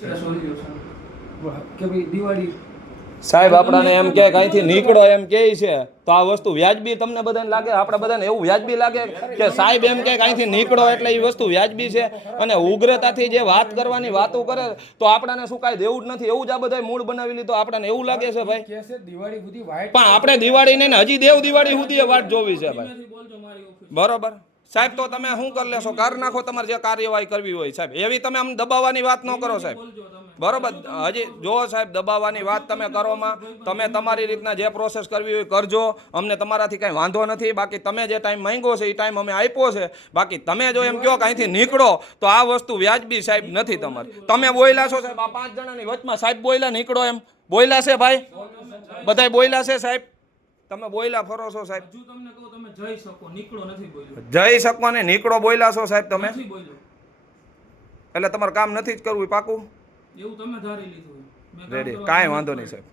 કે ભાઈ દિવાળી સાહેબ આપણાને એમ કે અહીંથી નીકળો એમ કહે છે તો આ વસ્તુ વ્યાજબી તમને બધાને લાગે? આપણે બધાને એવું વ્યાજબી લાગે કે સાહેબ એમ કે અહીંથી નીકળો એટલે એ વસ્તુ વ્યાજબી છે? અને ઉગ્રતાથી જે વાત કરવાની વાતો કરે તો આપણાને શું કાંઈ દેવું જ નથી એવું જ આ બધા મૂળ બનાવી લીધો? આપણાને એવું લાગે છે ભાઈ? દિવાળી સુધી વાઇટ પણ આપણે દિવાળી ને હજી દેવ દિવાળી સુધી વાટ જોવી છે ભાઈ. બરોબર સાહેબ, તો તમે શું કરી લેશો? કર નાખો તમારે જે કાર્યવાહી કરવી હોય સાહેબ. એવી તમે આમ દબાવવાની વાત ન કરો સાહેબ. બરોબર, હજી જો સાહેબ દબાવવાની વાત તમે કરોમાં, તમે તમારી રીતના જે પ્રોસેસ કરવી હોય કરજો. અમને તમારાથી કાંઈ વાંધો નથી. બાકી તમે જે ટાઈમ માંગ્યો છે એ ટાઈમ અમે આપ્યો છે. બાકી તમે જો એમ કહો કે અહીંથી નીકળો તો આ વસ્તુ વ્યાજબી સાહેબ નથી તમારી. તમે બોલ્યા છો સાહેબ, આ 5 જણાની વચમાં સાહેબ બોલ્યા નીકળો એમ બોલ્યા છે ભાઈ? બધાય બોલ્યા છે સાહેબ? તમે બોલ્યા ફરો છો સાહેબ? હજુ તમને કહું તમે જઈ શકો નીકળો નથી બોલ્યો. જઈ શકો ને નીકળો બોલ્યા છો સાહેબ તમે? નથી બોલ્યો. એટલે તમારે કામ નથી જ કરવું પાકું? એવું તમે ધારી લીધું. રેડી, કાંઈ વાંધો નહીં સાહેબ.